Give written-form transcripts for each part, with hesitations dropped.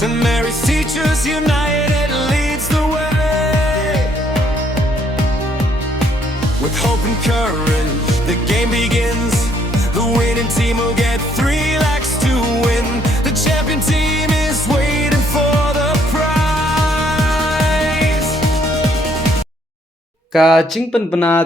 St. Mary's teachers united leads the way. With hope and courage, the game begins. The winning team will get 3 lakhs to win. The champion team is waiting for the prize. Kajing penbena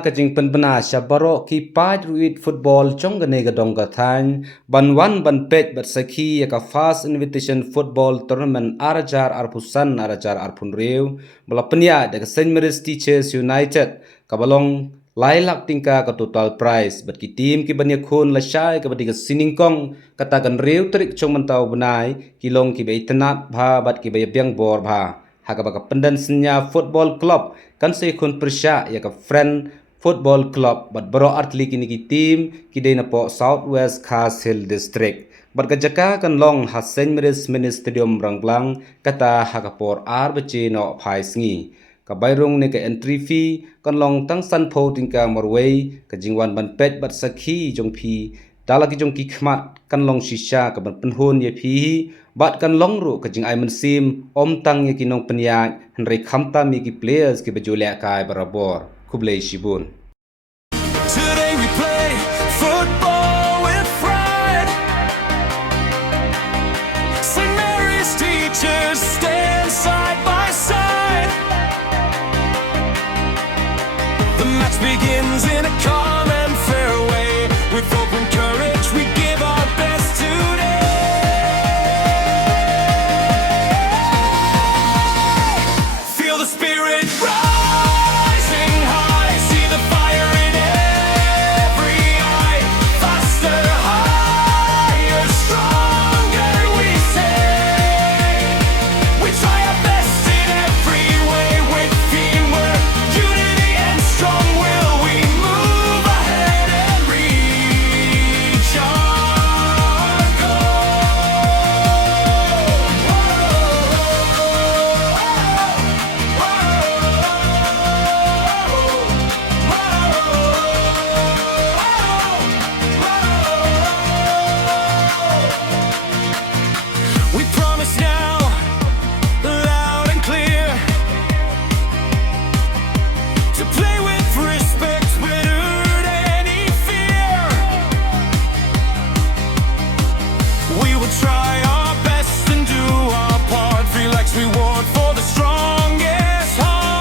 syabaro ki pad ruit football chongane gadong gathan banwan banpet batsaki ka fast invitation football tournament arajar arpusan arajar arpunreu balapnya de St. Mary's Teachers United kabalong lailak tingka ka total prize bat ki team ki banya khun la shai ka badi ka siningkong katakan reu trik chong mantau benai kilong ki baitanat bha bat ki bayabyang bor bha hakabaka pendensynnyiah football club kan se khun persya ya ka friend football club bat baro atli kini ki team ki dena po Southwest Khas Hill district bat ka jaka kan long ha St. Mary's mini stadium rangblang kata hakapor ar bache no phai sngi ka bairung ne ka entry fee kan long tang san pho tingka morway ka jingwan ban pet bat sakhi jong phi dala ki jong ki khmat kan long shisha ka ban penhun ye phi bat kan long ru ka jing ai man sim om tang ye ki nong penya hanrei khamta mi ki players ki bajole kai barabor khublei shibun. Today we play football with pride. St. Mary's teachers stand side by side. The match begins in a calm and fair way. With open courage we give our best today. Feel the spirit rising high. See the fire in every eye. Faster, higher, stronger we say. We try our best in every way. With teamwork, unity and strong will we move ahead and reach our goal. We promise now, loud and clear, to play with respect without any fear. We will try our best and do our part. 3 lakhs reward for the strongest heart.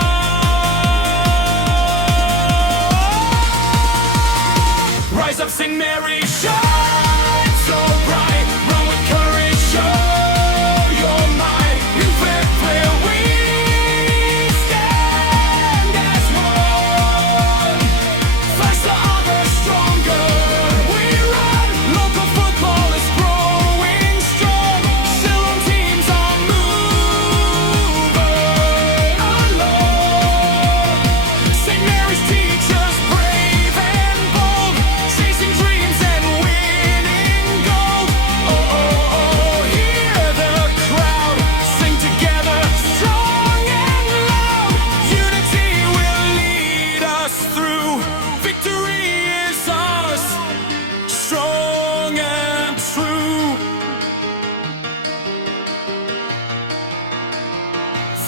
Rise up, St. Mary, shine so bright. Run with courage, show your might. In fair play we stand as one. Faster, harder, stronger we run. Local football is growing strong. Still on teams are moving along. St. Mary's teachers brave and bold, chasing dreams and winning gold. Oh, oh, oh, hear the crowd sing together, strong and loud. Unity will lead us through. Victory is ours, strong and true.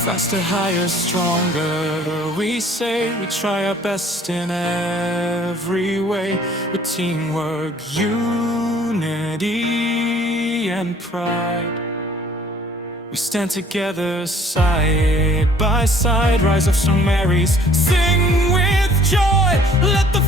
Faster, higher, stronger we say. We try our best in every way. With teamwork, unity and pride, we stand together side by side. Rise of St. Mary's, sing with joy. Let the